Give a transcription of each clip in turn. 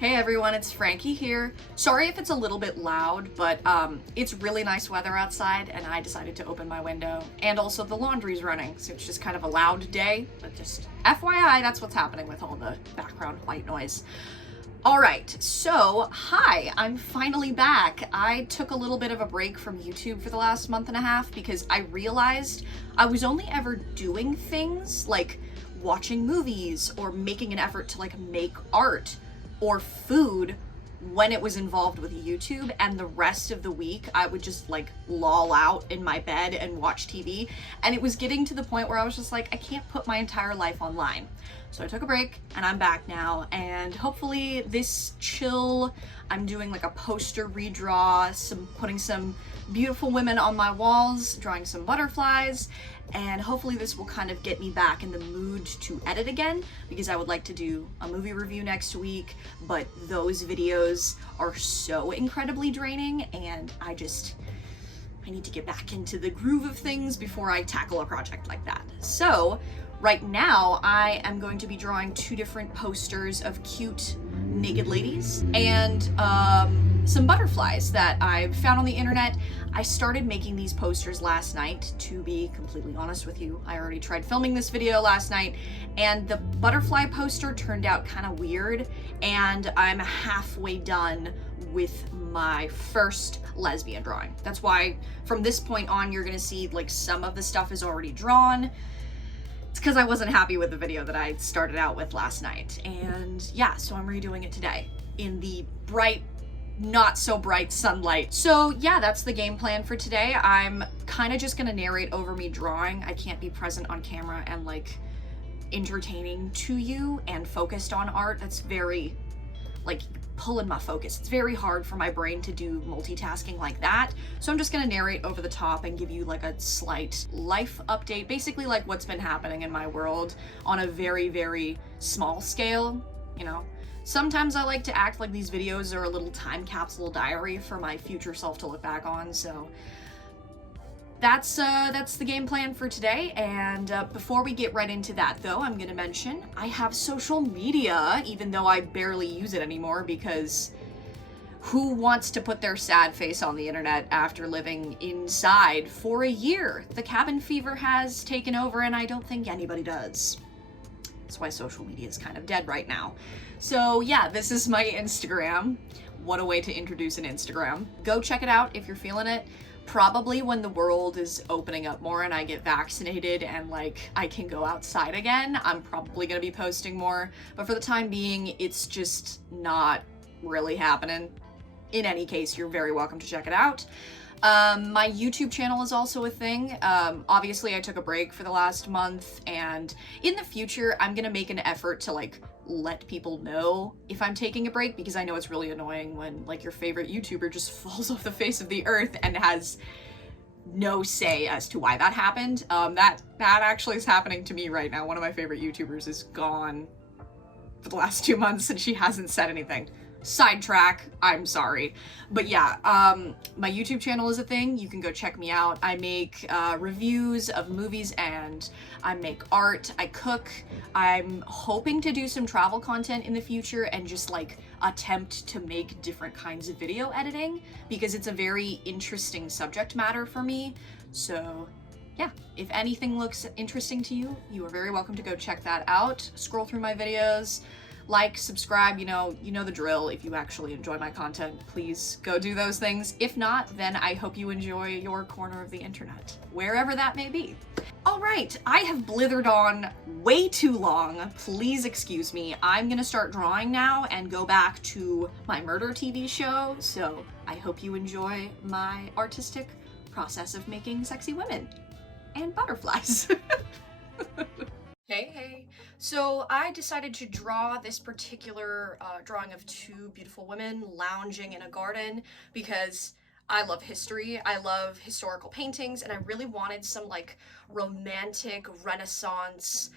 Hey everyone, it's Frankie here. Sorry if it's a little bit loud, but it's really nice weather outside and I decided to open my window, and also the laundry's running, so it's just kind of a loud day, but just FYI, that's what's happening with all the background white noise. Alright, so hi, I'm finally back. I took a little bit of a break from YouTube for the last month and a half because I realized I was only ever doing things like watching movies or making an effort to like make art or food when it was involved with YouTube, and the rest of the week I would just like loll out in my bed and watch TV, and it was getting to the point where I was just like, I can't put my entire life online. So I took a break and I'm back now, and hopefully this chill, I'm doing like a poster redraw, putting some beautiful women on my walls, drawing some butterflies, and hopefully this will kind of get me back in the mood to edit again, because I would like to do a movie review next week, but those videos are so incredibly draining, and I need to get back into the groove of things before I tackle a project like that. So right now I am going to be drawing two different posters of cute naked ladies and some butterflies that I found on the internet. I started making these posters last night, to be completely honest with you. I already tried filming this video last night, and the butterfly poster turned out kind of weird, and I'm halfway done with my first lesbian drawing. That's why from this point on you're gonna see like some of the stuff is already drawn. It's because I wasn't happy with the video that I started out with last night, and yeah, so I'm redoing it today in the bright, not so bright sunlight. So yeah, that's the game plan for today. I'm kind of just gonna narrate over me drawing. I can't be present on camera and like entertaining to you and focused on art. That's very like pulling my focus. It's very hard for my brain to do multitasking like that. So I'm just gonna narrate over the top and give you like a slight life update, basically like what's been happening in my world on a very, very small scale, you know. Sometimes I like to act like these videos are a little time capsule diary for my future self to look back on, so that's the game plan for today. And before we get right into that though, I'm gonna mention I have social media, even though I barely use it anymore, because who wants to put their sad face on the internet after living inside for a year? The cabin fever has taken over and I don't think anybody does. That's why social media is kind of dead right now. So yeah, this is my Instagram. What a way to introduce an Instagram. Go check it out if you're feeling it. Probably when the world is opening up more and I get vaccinated and like I can go outside again, I'm probably gonna be posting more. But for the time being, it's just not really happening. In any case, you're very welcome to check it out. My YouTube channel is also a thing. Obviously I took a break for the last month, and in the future I'm gonna make an effort to like let people know if I'm taking a break, because I know it's really annoying when like your favorite YouTuber just falls off the face of the earth and has no say as to why that happened. That actually is happening to me right now. One of my favorite YouTubers is gone for the last 2 months and she hasn't said anything. Sidetrack, I'm sorry. But yeah, my YouTube channel is a thing. You can go check me out. I make reviews of movies and I make art, I cook. I'm hoping to do some travel content in the future and just like attempt to make different kinds of video editing, because it's a very interesting subject matter for me. So yeah, if anything looks interesting to you, you are very welcome to go check that out. Scroll through my videos. Like, subscribe, you know the drill. If you actually enjoy my content, please go do those things. If not, then I hope you enjoy your corner of the internet, wherever that may be. All right, I have blithered on way too long. Please excuse me. I'm gonna start drawing now and go back to my murder TV show, so I hope you enjoy my artistic process of making sexy women and butterflies. Hey. So I decided to draw this particular drawing of two beautiful women lounging in a garden because I love history, I love historical paintings, and I really wanted some like romantic Renaissance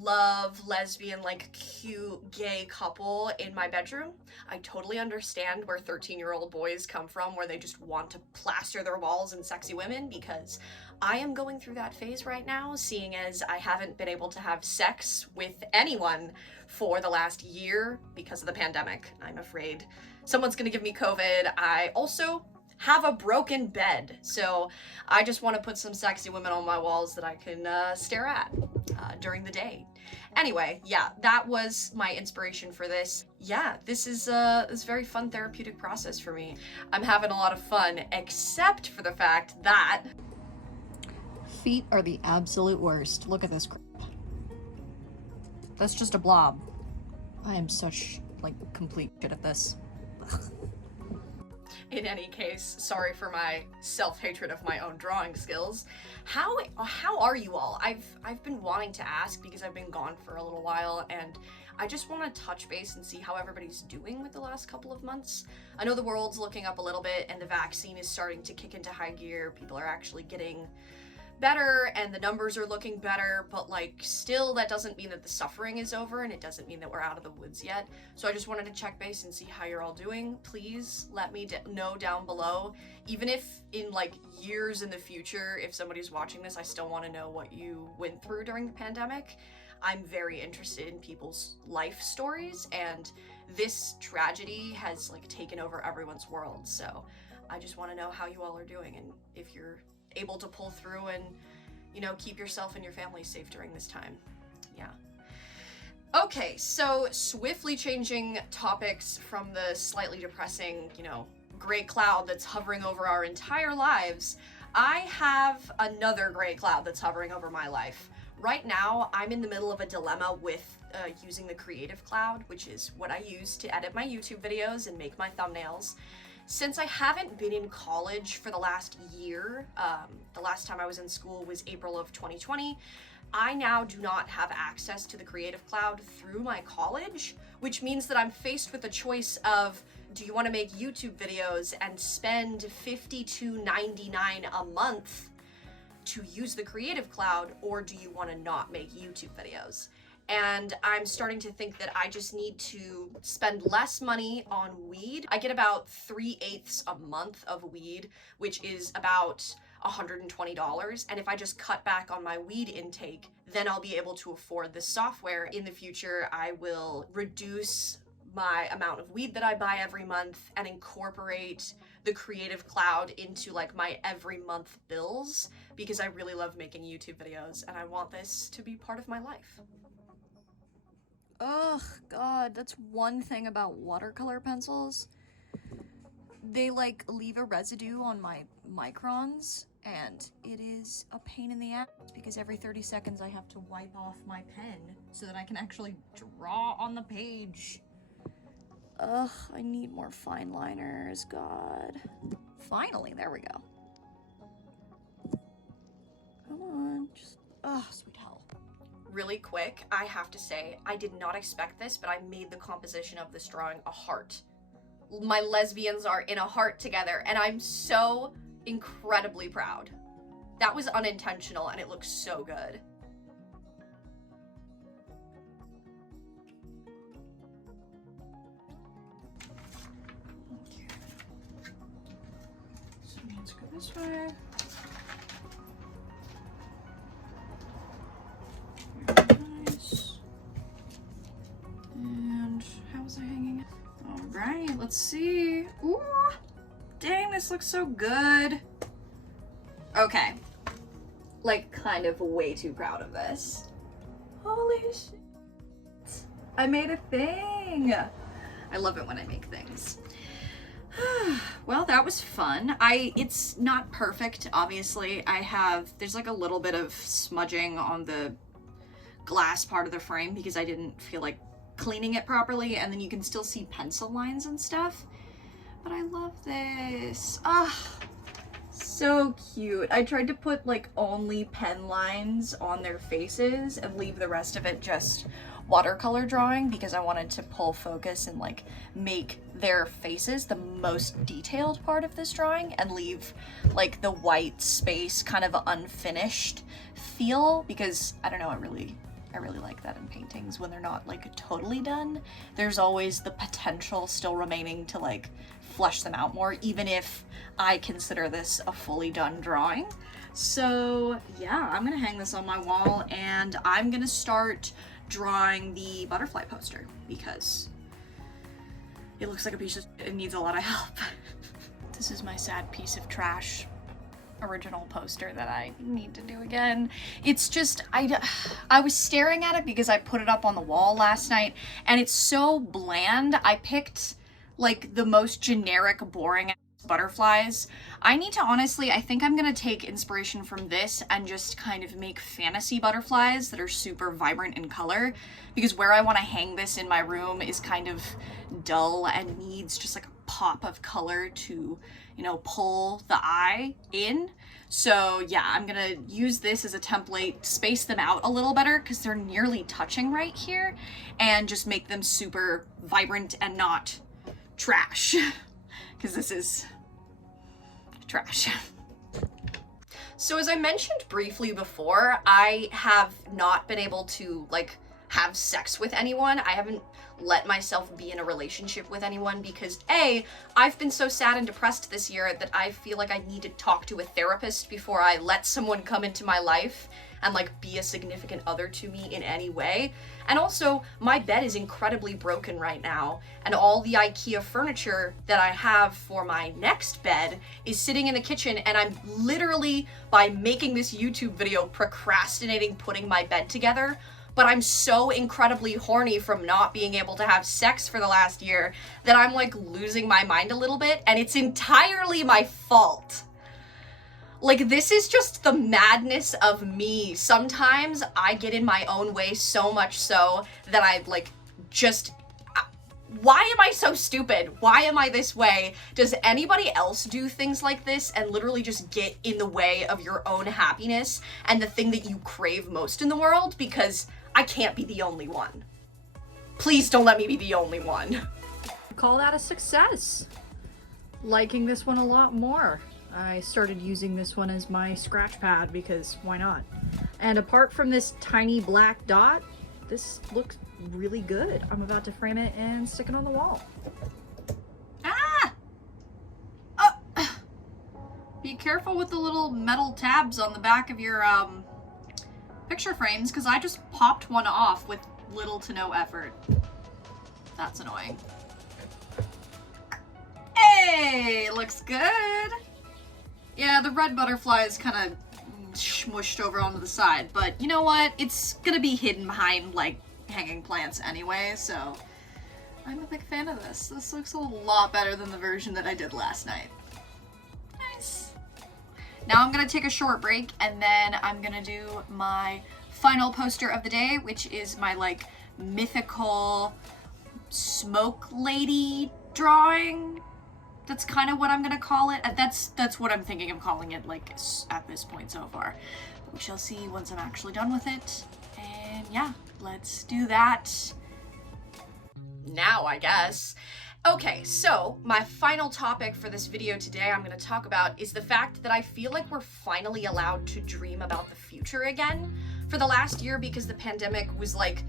love lesbian like cute gay couple in my bedroom. I totally understand where 13-year-old boys come from, where they just want to plaster their walls in sexy women, because I am going through that phase right now, seeing as I haven't been able to have sex with anyone for the last year because of the pandemic. I'm afraid someone's gonna give me COVID. I also have a broken bed, so I just want to put some sexy women on my walls that I can stare at during the day. Anyway, yeah, that was my inspiration for this. Yeah, this is this very fun therapeutic process for me. I'm having a lot of fun, except for the fact that feet are the absolute worst. Look at this crap. That's just a blob. I am such, like, complete shit at this. In any case, sorry for my self-hatred of my own drawing skills. How are you all? I've been wanting to ask because I've been gone for a little while, and I just want to touch base and see how everybody's doing with the last couple of months. I know the world's looking up a little bit and the vaccine is starting to kick into high gear. People are actually getting better and the numbers are looking better, but like still that doesn't mean that the suffering is over, and it doesn't mean that we're out of the woods yet. So I just wanted to check base and see how you're all doing. Please let me know down below, even if in like years in the future, if somebody's watching this, I still want to know what you went through during the pandemic. I'm very interested in people's life stories, and this tragedy has like taken over everyone's world. So I just want to know how you all are doing and if you're able to pull through and, you know, keep yourself and your family safe during this time. Yeah. Okay, so swiftly changing topics from the slightly depressing, you know, gray cloud that's hovering over our entire lives, I have another gray cloud that's hovering over my life. Right now, I'm in the middle of a dilemma with using the Creative Cloud, which is what I use to edit my YouTube videos and make my thumbnails. Since I haven't been in college for the last year, the last time I was in school was April of 2020, I now do not have access to the Creative Cloud through my college, which means that I'm faced with a choice of, do you want to make YouTube videos and spend $52.99 a month to use the Creative Cloud, or do you want to not make YouTube videos? And I'm starting to think that I just need to spend less money on weed. I get about 3/8 a month of weed, which is about $120. And if I just cut back on my weed intake, then I'll be able to afford this software. In the future, I will reduce my amount of weed that I buy every month and incorporate the Creative Cloud into like my every month bills, because I really love making YouTube videos and I want this to be part of my life. Ugh, God, that's one thing about watercolor pencils. They like leave a residue on my microns, and it is a pain in the ass because every 30 seconds I have to wipe off my pen so that I can actually draw on the page. Ugh, I need more fine liners, God. Finally, there we go. Come on, just, sweet hell. Really quick, I have to say, I did not expect this, but I made the composition of this drawing a heart. My lesbians are in a heart together, and I'm so incredibly proud. That was unintentional, and it looks so good. Okay. So let's go this way. Nice. And how was I hanging? All right, let's see. Ooh, dang, this looks so good. Okay, like kind of way too proud of this. Holy shit, I made a thing. I love it when I make things. Well, that was fun. It's not perfect, obviously. There's like a little bit of smudging on the glass part of the frame because I didn't feel like cleaning it properly, and then you can still see pencil lines and stuff. But I love this. So cute. I tried to put like only pen lines on their faces and leave the rest of it just watercolor drawing because I wanted to pull focus and like make their faces the most detailed part of this drawing and leave like the white space kind of unfinished feel, because I don't know, it really I really like that in paintings when they're not like totally done. There's always the potential still remaining to like flesh them out more, even if I consider this a fully done drawing. So yeah, I'm gonna hang this on my wall and I'm gonna start drawing the butterfly poster because it looks like a piece of shit. It needs a lot of help. This is my sad piece of trash original poster that I need to do again. It's just, I was staring at it because I put it up on the wall last night and it's so bland. I picked like the most generic, boring butterflies. I need to honestly, I think I'm gonna take inspiration from this and just kind of make fantasy butterflies that are super vibrant in color, because where I want to hang this in my room is kind of dull and needs just like a pop of color to, you know, pull the eye in. So yeah, I'm gonna use this as a template, space them out a little better because they're nearly touching right here, and just make them super vibrant and not trash, because this is trash. So as I mentioned briefly before, I have not been able to like have sex with anyone. I haven't let myself be in a relationship with anyone because A, I've been so sad and depressed this year that I feel like I need to talk to a therapist before I let someone come into my life and like be a significant other to me in any way. And also, my bed is incredibly broken right now, and all the IKEA furniture that I have for my next bed is sitting in the kitchen, and I'm literally, by making this YouTube video, procrastinating putting my bed together. But I'm so incredibly horny from not being able to have sex for the last year that I'm like losing my mind a little bit, and it's entirely my fault. Like, this is just the madness of me. Sometimes I get in my own way so much so that I like just, why am I so stupid? Why am I this way? Does anybody else do things like this and literally just get in the way of your own happiness and the thing that you crave most in the world? Because I can't be the only one. Please don't let me be the only one. Call that a success. Liking this one a lot more. I started using this one as my scratch pad because why not? And apart from this tiny black dot, this looks really good. I'm about to frame it and stick it on the wall. Ah! Be careful with the little metal tabs on the back of your picture frames, because I just popped one off with little to no effort. That's annoying. Hey, looks good. Yeah, the red butterfly is kind of smushed over onto the side, but you know what? It's gonna be hidden behind like hanging plants anyway, so I'm a big fan of this. This looks a lot better than the version that I did last night. Nice. Now I'm gonna take a short break and then I'm gonna do my final poster of the day, which is my like mythical smoke lady drawing. That's kind of what I'm gonna call it. That's what I'm thinking of calling it, like, at this point so far. But we shall see once I'm actually done with it. And yeah, let's do that now, I guess. Okay, so my final topic for this video today I'm gonna talk about is the fact that I feel like we're finally allowed to dream about the future again. For the last year, because the pandemic was like,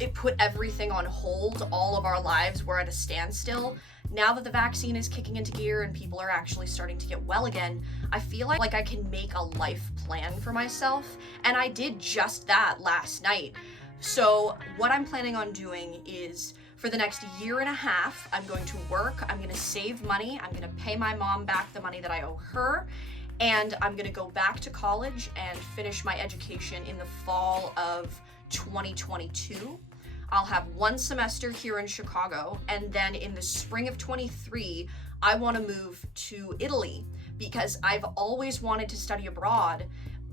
it put everything on hold, all of our lives were at a standstill. Now that the vaccine is kicking into gear and people are actually starting to get well again, I feel like I can make a life plan for myself, and I did just that last night. So what I'm planning on doing is, for the next year and a half, I'm going to work, I'm gonna save money, I'm gonna pay my mom back the money that I owe her, and I'm gonna go back to college and finish my education in the fall of 2022. I'll have one semester here in Chicago, and then in the spring of 23, I want to move to Italy because I've always wanted to study abroad,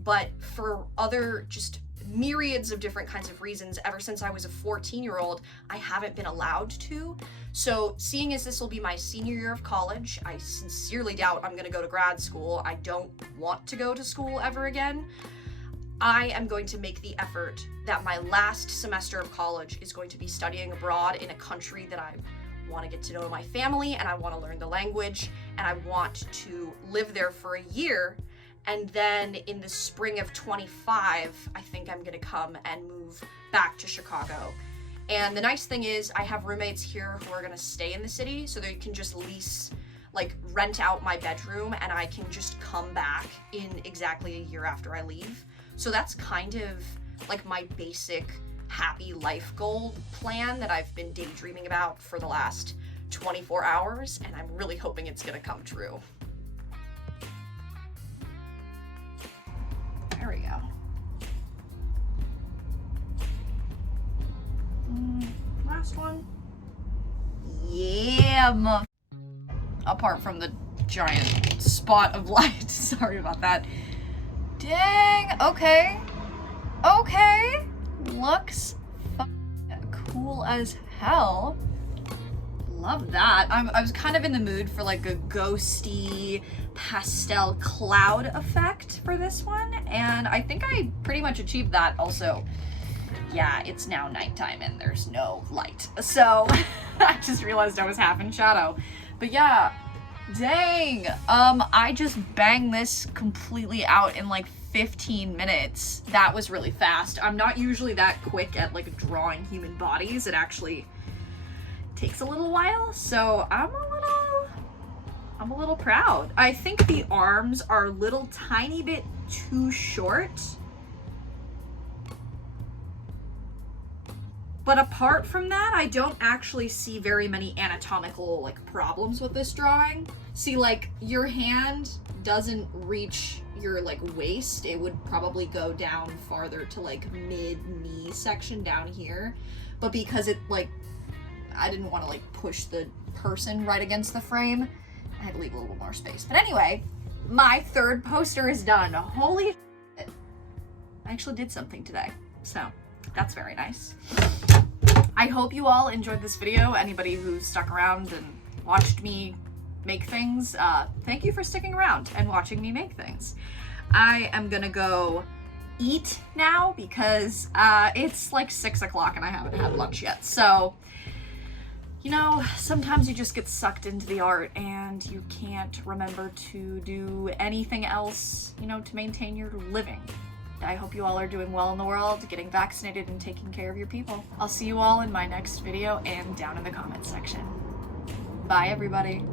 but for other just myriads of different kinds of reasons, ever since I was a 14-year-old, I haven't been allowed to. So seeing as this will be my senior year of college, I sincerely doubt I'm going to go to grad school. I don't want to go to school ever again. I am going to make the effort that my last semester of college is going to be studying abroad in a country that I want to get to know my family, and I want to learn the language, and I want to live there for a year And then in the spring of 25, I think I'm gonna come and move back to Chicago. And the nice thing is I have roommates here who are gonna stay in the city, so they can just rent out my bedroom, and I can just come back in exactly a year after I leave. So that's kind of like my basic happy life goal plan that I've been daydreaming about for the last 24 hours, and I'm really hoping it's gonna come true. There we go. Last one. Yeah, apart from the giant spot of light. Sorry about that. Dang, okay. Okay. Looks cool as hell. Love that. I was kind of in the mood for like a ghosty pastel cloud effect for this one, and I think I pretty much achieved that. Also, yeah, it's now nighttime and there's no light, so I just realized I was half in shadow. But yeah, dang, I just banged this completely out in like 15 minutes. That was really fast. I'm not usually that quick at like drawing human bodies. It actually takes a little while, so I'm a little proud. I think the arms are a little tiny bit too short. But apart from that, I don't actually see very many anatomical like problems with this drawing. See, like, your hand doesn't reach your like waist. It would probably go down farther to like mid-knee section down here. But because it like, I didn't want to like push the person right against the frame, I had to leave a little more space. But anyway, my third poster is done. Holy shit. I actually did something today, so that's very nice. I hope you all enjoyed this video. Anybody who stuck around and watched me make things, thank you for sticking around and watching me make things. I am gonna go eat now because it's like 6 o'clock and I haven't had lunch yet. So, you know, sometimes you just get sucked into the art and you can't remember to do anything else, you know, to maintain your living. I hope you all are doing well in the world, getting vaccinated and taking care of your people. I'll see you all in my next video and down in the comments section. Bye, everybody.